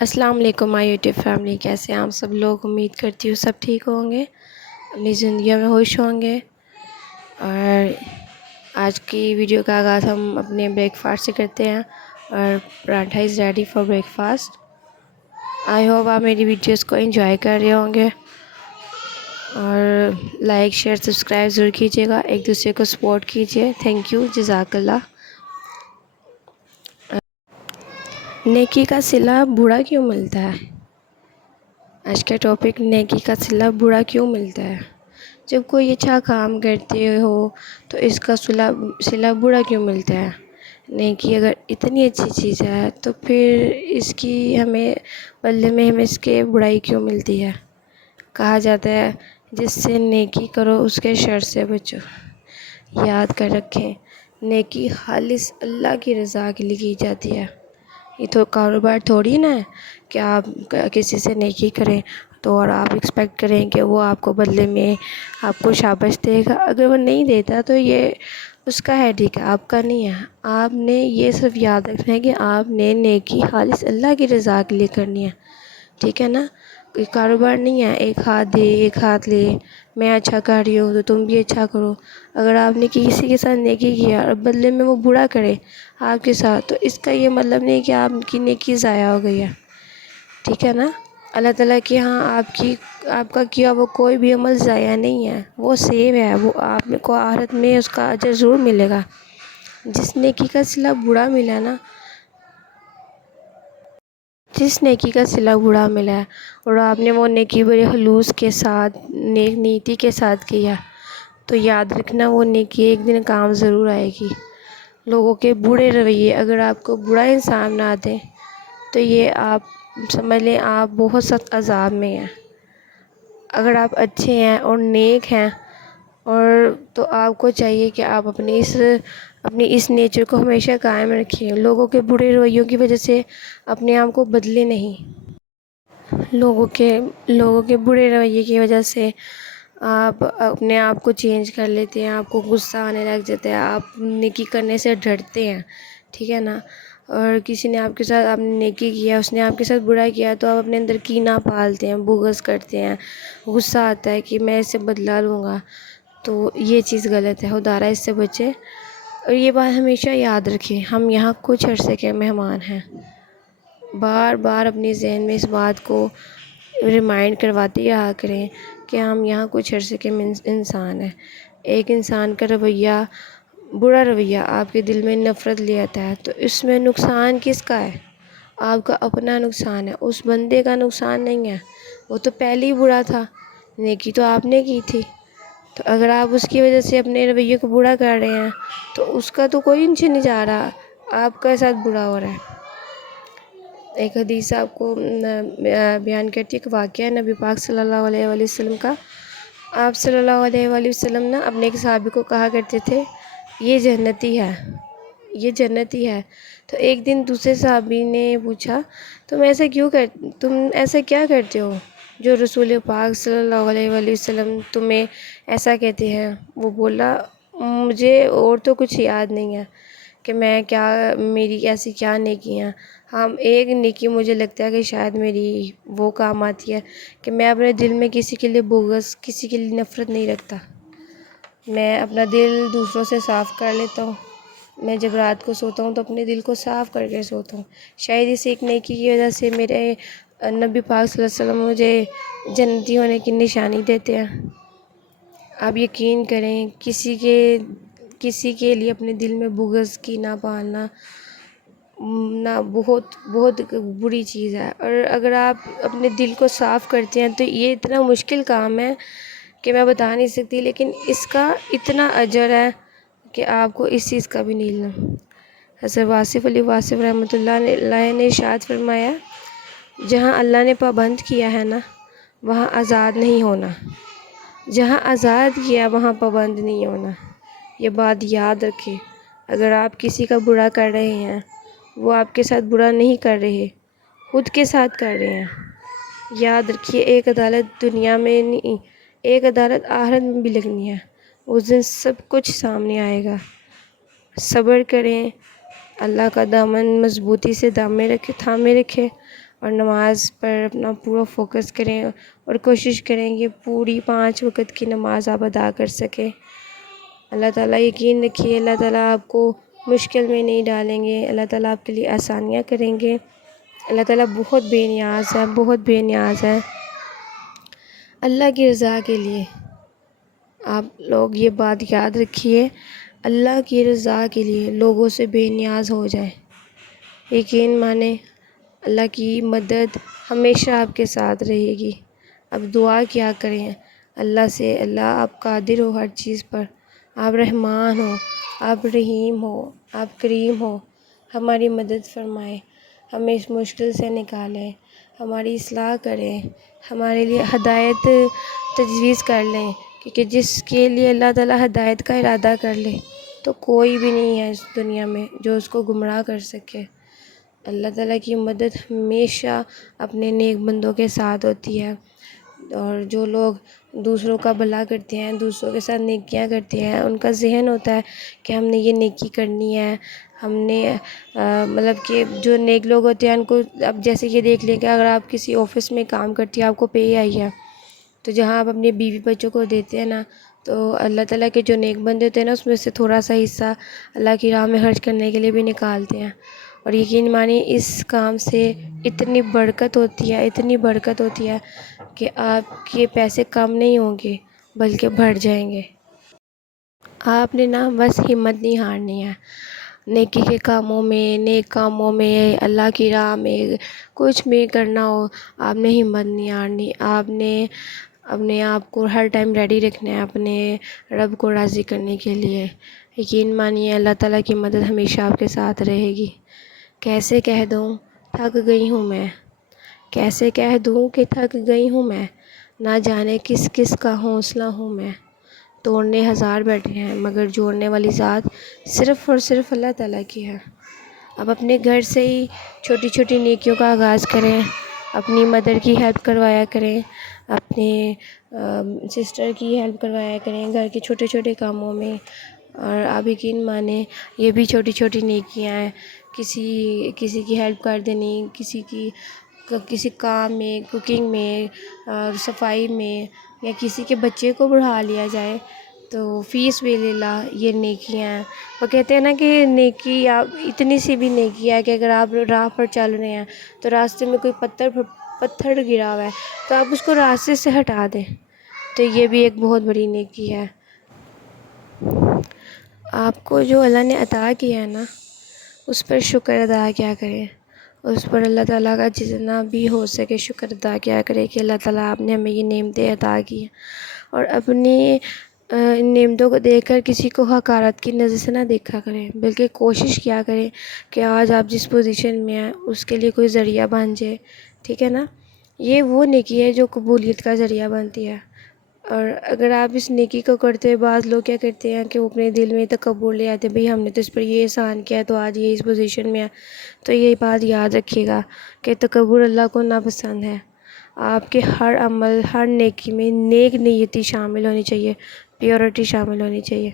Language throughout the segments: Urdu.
السلام علیکم مائی یوٹیوب فیملی، کیسے ہیں آپ سب لوگ؟ امید کرتی ہوں سب ٹھیک ہوں گے، اپنی زندگیوں میں خوش ہوں گے۔ اور آج کی ویڈیو کا آغاز ہم اپنے بریک فاسٹ سے کرتے ہیں، اور paratha is ready for break fast. I hope آپ میری ویڈیوز کو انجوائے کر رہے ہوں گے، اور لائک شیئر سبسکرائب ضرور کیجیے گا، ایک دوسرے کو سپورٹ کیجیے۔ تھینک یو، جزاک اللہ۔ نیکی کا صلہ برا کیوں ملتا ہے؟ آج کا ٹاپک نیکی کا صلہ برا کیوں ملتا ہے۔ جب کوئی اچھا کام کرتے ہو تو اس کا صلہ برا کیوں ملتا ہے؟ نیکی اگر اتنی اچھی چیز ہے تو پھر اس کی بدلے میں ہمیں اس کے برائی کیوں ملتی ہے؟ کہا جاتا ہے جس سے نیکی کرو اس کے شر سے بچو۔ یاد کر رکھیں، نیکی خالص اللہ کی رضا کے لیے کی جاتی ہے۔ یہ تو کاروبار تھوڑی نا ہے کہ آپ کسی سے نیکی کریں تو اور آپ ایکسپیکٹ کریں کہ وہ آپ کو بدلے میں آپ کو شاباش دے گا۔ اگر وہ نہیں دیتا تو یہ اس کا ہے، ٹھیک ہے، آپ کا نہیں ہے۔ آپ نے یہ صرف یاد رکھنا ہے کہ آپ نے نیکی خالص اللہ کی رضا کے لیے کرنی ہے، ٹھیک ہے نا؟ کوئی کاروبار نہیں ہے ایک ہاتھ دے ایک ہاتھ لے، میں اچھا کر رہی ہوں تو تم بھی اچھا کرو۔ اگر آپ نے کسی کے ساتھ نیکی کیا اور بدلے میں وہ برا کرے آپ کے ساتھ، تو اس کا یہ مطلب نہیں کہ آپ کی نیکی ضائع ہو گئی ہے، ٹھیک ہے نا؟ اللہ تعالیٰ کے ہاں آپ کا کیا وہ کوئی بھی عمل ضائع نہیں ہے، وہ سیو ہے، وہ آپ کو آخرت میں اس کا اجر ضرور ملے گا۔ جس نیکی کا صلہ برا ملا نا، جس نیکی کا صلہ برا ملا ہے اور آپ نے وہ نیکی بڑے خلوص کے ساتھ نیک نیتی کے ساتھ کیا، تو یاد رکھنا وہ نیکی ایک دن کام ضرور آئے گی۔ لوگوں کے برے رویے اگر آپ کو برا انسان نہ دیں تو یہ آپ سمجھ لیں آپ بہت سخت عذاب میں ہیں۔ اگر آپ اچھے ہیں اور نیک ہیں تو آپ کو چاہیے کہ آپ اپنی اس نیچر کو ہمیشہ قائم رکھیں۔ لوگوں کے برے رویوں کی وجہ سے اپنے آپ کو بدلے نہیں۔ لوگوں کے برے رویے کی وجہ سے آپ اپنے آپ کو چینج کر لیتے ہیں، آپ کو غصہ آنے لگ جاتا ہے، آپ نیکی کرنے سے ڈرتے ہیں، ٹھیک ہے نا؟ اور کسی نے آپ کے ساتھ آپ نے نیکی کیا، اس نے آپ کے ساتھ برا کیا تو آپ اپنے اندر کینہ پالتے ہیں، بغض کرتے ہیں، غصہ آتا ہے کہ میں اس سے بدلہ لوں گا۔ تو یہ چیز غلط ہے، خدا را اس سے بچے۔ اور یہ بات ہمیشہ یاد رکھیں، ہم یہاں کچھ عرصے کے مہمان ہیں۔ بار بار اپنے ذہن میں اس بات کو ریمائنڈ کرواتے رہا کریں کہ ہم یہاں کچھ عرصے کے انسان ہیں۔ ایک انسان کا رویہ، برا رویہ آپ کے دل میں نفرت لے آتا ہے تو اس میں نقصان کس کا ہے؟ آپ کا اپنا نقصان ہے، اس بندے کا نقصان نہیں ہے۔ وہ تو پہلے ہی برا تھا، نیکی تو آپ نے کی تھی، تو اگر آپ اس کی وجہ سے اپنے رویے کو برا کر رہے ہیں تو اس کا تو کوئی نیچے نہیں جا رہا، آپ کا ساتھ برا ہو رہا ہے۔ ایک حدیث آپ کو بیان کرتی ہے، ایک واقعہ ہے نبی پاک صلی اللہ علیہ وآلہ وسلم کا۔ آپ صلی اللہ علیہ وآلہ وسلم نا اپنے ایک صحابی کو کہا کرتے تھے یہ جنتی ہے، یہ جنتی ہے۔ تو ایک دن دوسرے صحابی نے پوچھا تم ایسا کیا کرتے ہو جو رسول پاک صلی اللہ علیہ وآلہ وسلم تمہیں ایسا کہتے ہیں؟ وہ بولا مجھے اور تو کچھ یاد نہیں ہے کہ میری ایسی کیا نیکی ہیں۔ ہاں، ایک نیکی مجھے لگتا ہے کہ شاید میری وہ کام آتی ہے کہ میں اپنے دل میں کسی کے لیے بغض، کسی کے لیے نفرت نہیں رکھتا۔ میں اپنا دل دوسروں سے صاف کر لیتا ہوں۔ میں جب رات کو سوتا ہوں تو اپنے دل کو صاف کر کے سوتا ہوں۔ شاید اس ایک نیکی کی وجہ سے میرے نبی پاک صلی اللہ علیہ وسلم مجھے جنتی ہونے کی نشانی دیتے ہیں۔ آپ یقین کریں، کسی کے لیے اپنے دل میں بغض کی نہ پالنا بہت بہت بری چیز ہے۔ اور اگر آپ اپنے دل کو صاف کرتے ہیں تو یہ اتنا مشکل کام ہے کہ میں بتا نہیں سکتی، لیکن اس کا اتنا اجر ہے کہ آپ کو اس چیز کا بھی نہیں علم۔ حضرت واصف علی واصف رحمۃ اللہ علیہ نے ارشاد فرمایا جہاں اللہ نے پابند کیا ہے نا وہاں آزاد نہیں ہونا، جہاں آزاد کیا وہاں پابند نہیں ہونا۔ یہ بات یاد رکھیں، اگر آپ کسی کا برا کر رہے ہیں وہ آپ کے ساتھ برا نہیں کر رہے، خود کے ساتھ کر رہے ہیں۔ یاد رکھیے ایک عدالت دنیا میں نہیں، ایک عدالت آخرت میں بھی لگنی ہے، اس دن سب کچھ سامنے آئے گا۔ صبر کریں، اللہ کا دامن مضبوطی سے تھامے رکھے، اور نماز پر اپنا پورا فوکس کریں اور کوشش کریں کہ پوری 5 وقت کی نماز آپ ادا کر سکیں۔ اللہ تعالیٰ یقین رکھیے، اللہ تعالیٰ آپ کو مشکل میں نہیں ڈالیں گے، اللہ تعالیٰ آپ کے لیے آسانیاں کریں گے۔ اللہ تعالیٰ بہت بے نیاز ہے، بہت بے نیاز ہے۔ اللہ کی رضا کے لیے آپ لوگ یہ بات یاد رکھیے، اللہ کی رضا کے لیے لوگوں سے بے نیاز ہو جائیں۔ یقین مانیں اللہ کی مدد ہمیشہ آپ کے ساتھ رہے گی۔ اب دعا کیا کریں اللہ سے، اللہ آپ قادر ہو ہر چیز پر، آپ رحمان ہو، آپ رحیم ہو، آپ کریم ہو، ہماری مدد فرمائیں، ہمیں اس مشکل سے نکالیں، ہماری اصلاح کریں، ہمارے لیے ہدایت تجویز کر لیں، کیونکہ جس کے لیے اللہ تعالیٰ ہدایت کا ارادہ کر لے تو کوئی بھی نہیں ہے اس دنیا میں جو اس کو گمراہ کر سکے۔ اللہ تعالیٰ کی مدد ہمیشہ اپنے نیک بندوں کے ساتھ ہوتی ہے، اور جو لوگ دوسروں کا بھلا کرتے ہیں، دوسروں کے ساتھ نیکیاں کرتے ہیں، ان کا ذہن ہوتا ہے کہ ہم نے یہ نیکی کرنی ہے، ہم نے مطلب کہ جو نیک لوگ ہوتے ہیں ان کو، اب جیسے یہ دیکھ لیں کہ اگر آپ کسی آفس میں کام کرتی ہیں، آپ کو پے آئی ہے، تو جہاں آپ اپنے بیوی بچوں کو دیتے ہیں نا، تو اللہ تعالیٰ کے جو نیک بندے ہوتے ہیں نا، اس میں سے تھوڑا سا حصہ اللہ کی راہ میں خرچ کرنے کے لیے بھی نکالتے ہیں۔ اور یقین مانی اس کام سے اتنی برکت ہوتی ہے، اتنی برکت ہوتی ہے کہ آپ کے پیسے کم نہیں ہوں گے بلکہ بڑھ جائیں گے۔ آپ نے نا بس ہمت نہیں ہارنی ہے، نیکی کے کاموں میں، نیک کاموں میں، اللہ کی راہ میں کچھ بھی کرنا ہو، آپ نے ہمت نہیں ہارنی۔ آپ نے اپنے آپ کو ہر ٹائم ریڈی رکھنا ہے اپنے رب کو راضی کرنے کے لیے۔ یقین مانیے اللہ تعالیٰ کی مدد ہمیشہ آپ کے ساتھ رہے گی۔ کیسے کہہ دوں تھک گئی ہوں میں، کیسے کہہ دوں کہ تھک گئی ہوں میں، نہ جانے کس کس کا حوصلہ ہوں میں۔ توڑنے ہزار بیٹھے ہیں مگر جوڑنے والی ذات صرف اور صرف اللہ تعالیٰ کی ہے۔ اب اپنے گھر سے ہی چھوٹی چھوٹی نیکیوں کا آغاز کریں، اپنی مدر کی ہیلپ کروایا کریں، اپنے سسٹر کی ہیلپ کروایا کریں گھر کے چھوٹے چھوٹے کاموں میں۔ اور آپ یقین مانیں یہ بھی چھوٹی چھوٹی نیکیاں ہیں، کسی کی ہیلپ کر دینی، کسی کام میں، کوکنگ میں، صفائی میں، یا کسی کے بچے کو پڑھا لیا جائے تو فیس بھی لے لا، یہ نیکیاں ہیں۔ وہ کہتے ہیں نا کہ نیکی اتنی سی بھی نیکی ہے کہ اگر آپ راہ پر چل رہے ہیں تو راستے میں کوئی پتھر گرا ہوا ہے تو آپ اس کو راستے سے ہٹا دیں، تو یہ بھی ایک بہت بڑی نیکی ہے۔ آپ کو جو اللہ نے عطا کیا ہے نا، اس پر شکر ادا کیا کریں، اس پر اللہ تعالیٰ کا جتنا بھی ہو سکے شکر ادا کیا کرے کہ اللہ تعالیٰ آپ نے ہمیں یہ نعمتیں عطا کی ہیں، اور اپنی ان نعمتوں کو دیکھ کر کسی کو حقارت کی نظر سے نہ دیکھا کریں، بلکہ کوشش کیا کریں کہ آج آپ جس پوزیشن میں ہیں اس کے لیے کوئی ذریعہ بن جائے، ٹھیک ہے نا۔ یہ وہ نیکی ہے جو قبولیت کا ذریعہ بنتی ہے۔ اور اگر آپ اس نیکی کو کرتے ہوئے، بعض لوگ کیا کرتے ہیں کہ وہ اپنے دل میں تکبر لے آتے ہیں، بھئی ہم نے تو اس پر یہ احسان کیا ہے تو آج یہ اس پوزیشن میں ہے، تو یہ بات یاد رکھیے گا کہ تکبر اللہ کو ناپسند ہے۔ آپ کے ہر عمل، ہر نیکی میں نیک نیتی شامل ہونی چاہیے، پیورٹی شامل ہونی چاہیے۔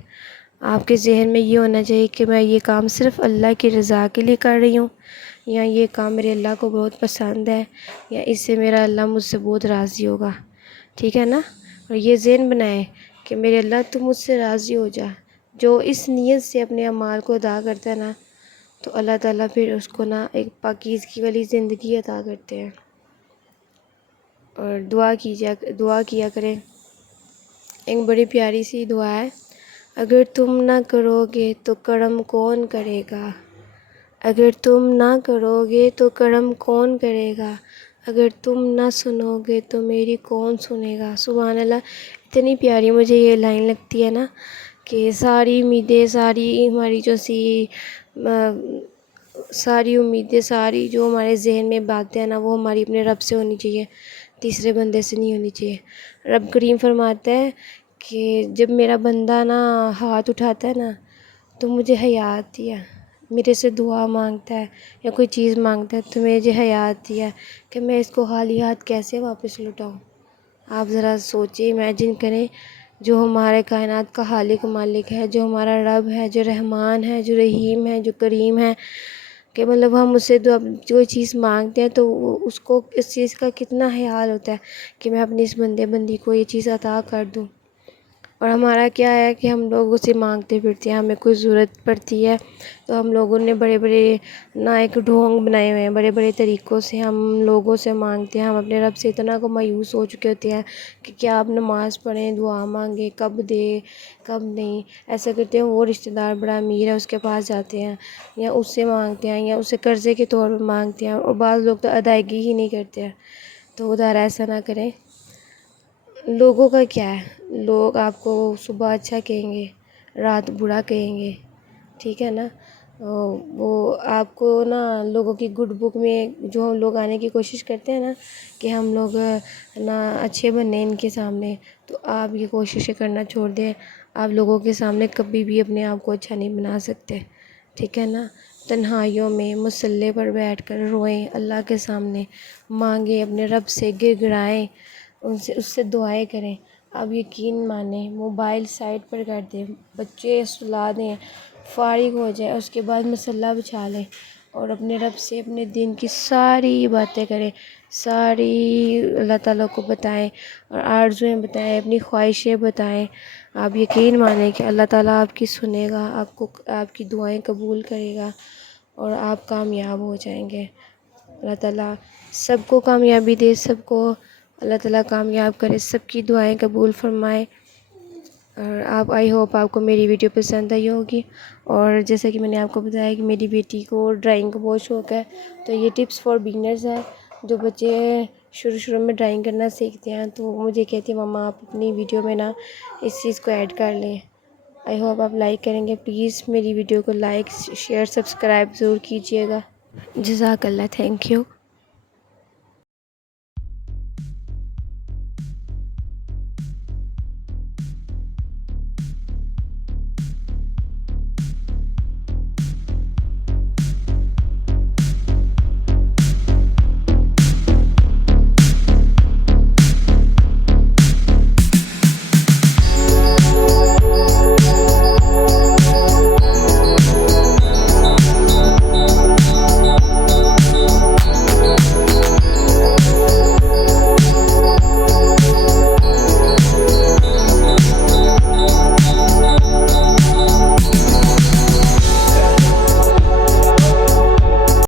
آپ کے ذہن میں یہ ہونا چاہیے کہ میں یہ کام صرف اللہ کی رضا کے لیے کر رہی ہوں، یا یہ کام میرے اللہ کو بہت پسند ہے، یا اس سے میرا اللہ مجھ سے بہت راضی ہوگا، ٹھیک ہے نا۔ اور یہ ذہن بنائیں کہ میرے اللہ تو مجھ سے راضی ہو جا۔ جو اس نیت سے اپنے اعمال کو ادا کرتا ہے نا، تو اللہ تعالیٰ پھر اس کو نا ایک پاکیزگی والی زندگی عطا کرتے ہیں۔ اور دعا کیا کریں، ایک بڑی پیاری سی دعا ہے، اگر تم نہ کرو گے تو کرم کون کرے گا، اگر تم نہ کرو گے تو کرم کون کرے گا، اگر تم نہ سنو گے تو میری کون سنے گا۔ سبحان اللہ، اتنی پیاری مجھے یہ لائن لگتی ہے نا کہ ساری امیدیں، ساری امیدیں، ساری جو ہمارے ذہن میں باتیں ہیں نا، وہ ہماری اپنے رب سے ہونی چاہیے، تیسرے بندے سے نہیں ہونی چاہیے۔ رب کریم فرماتا ہے کہ جب میرا بندہ نا ہاتھ اٹھاتا ہے نا تو مجھے حیا آتی ہے، میرے سے دعا مانگتا ہے یا کوئی چیز مانگتا ہے تو مجھے حیا آتی ہے کہ میں اس کو خالی ہاتھ کیسے واپس لوٹاؤں۔ آپ ذرا سوچیں، امیجن کریں، جو ہمارے کائنات کا خالق مالک ہے، جو ہمارا رب ہے، جو رحمان ہے، جو رحیم ہے، جو کریم ہے، کہ مطلب ہم اس سے جو چیز مانگتے ہیں تو اس کو اس چیز کا کتنا خیال ہوتا ہے کہ میں اپنی اس بندی کو یہ چیز عطا کر دوں۔ اور ہمارا کیا ہے کہ ہم لوگ اسے مانگتے پھرتے ہیں، ہمیں کوئی ضرورت پڑتی ہے تو ہم لوگوں نے بڑے بڑے نہ ایک ڈھونگ بنائے ہوئے ہیں، بڑے بڑے طریقوں سے ہم لوگوں سے مانگتے ہیں۔ ہم اپنے رب سے اتنا کو مایوس ہو چکے ہوتے ہیں کہ کیا آپ نماز پڑھیں، دعا مانگیں، کب دے کب نہیں، ایسا کرتے ہیں۔ وہ رشتہ دار بڑا امیر ہے، اس کے پاس جاتے ہیں یا اس سے مانگتے ہیں یا اسے قرضے کے طور پر مانگتے ہیں، اور بعض لوگ تو ادائیگی ہی نہیں کرتے ہیں۔ تو خدا ایسا نہ کریں۔ لوگوں کا کیا ہے، لوگ آپ کو صبح اچھا کہیں گے، رات برا کہیں گے، ٹھیک ہے نا۔ وہ آپ کو نا لوگوں کی گڈ بک میں جو ہم لوگ آنے کی کوشش کرتے ہیں نا کہ ہم لوگ نا اچھے بنیں ان کے سامنے، تو آپ یہ کوششیں کرنا چھوڑ دیں۔ آپ لوگوں کے سامنے کبھی بھی اپنے آپ کو اچھا نہیں بنا سکتے، ٹھیک ہے نا۔ تنہائیوں میں مصلی پر بیٹھ کر روئیں، اللہ کے سامنے مانگیں، اپنے رب سے گر گڑائیں، اس سے دعائیں کریں۔ آپ یقین مانیں، موبائل سائڈ پر کر دیں، بچے سلا دیں، فارغ ہو جائیں، اس کے بعد مصلی بچھا لیں اور اپنے رب سے اپنے دین کی ساری باتیں کریں، ساری اللہ تعالیٰ کو بتائیں اور آرزویں بتائیں، اپنی خواہشیں بتائیں۔ آپ یقین مانیں کہ اللہ تعالیٰ آپ کی سنے گا، آپ کی دعائیں قبول کرے گا اور آپ کامیاب ہو جائیں گے۔ اللہ تعالیٰ سب کو کامیابی دے، سب کو اللہ تعالیٰ کامیاب کرے، سب کی دعائیں قبول فرمائے۔ اور آئی ہوپ آپ کو میری ویڈیو پسند آئی ہوگی۔ اور جیسا کہ میں نے آپ کو بتایا کہ میری بیٹی کو ڈرائنگ کا بہت شوق ہے، تو یہ ٹپس فار بگنرز ہے۔ جو بچے شروع میں ڈرائنگ کرنا سیکھتے ہیں تو وہ مجھے کہتی ہیں مما آپ اپنی ویڈیو میں نا اس چیز کو ایڈ کر لیں۔ آئی ہوپ آپ لائک کریں گے، پلیز میری ویڈیو کو لائک، شیئر، سبسکرائب ضرور کیجیے گا۔ جزاک اللہ، تھینک یو۔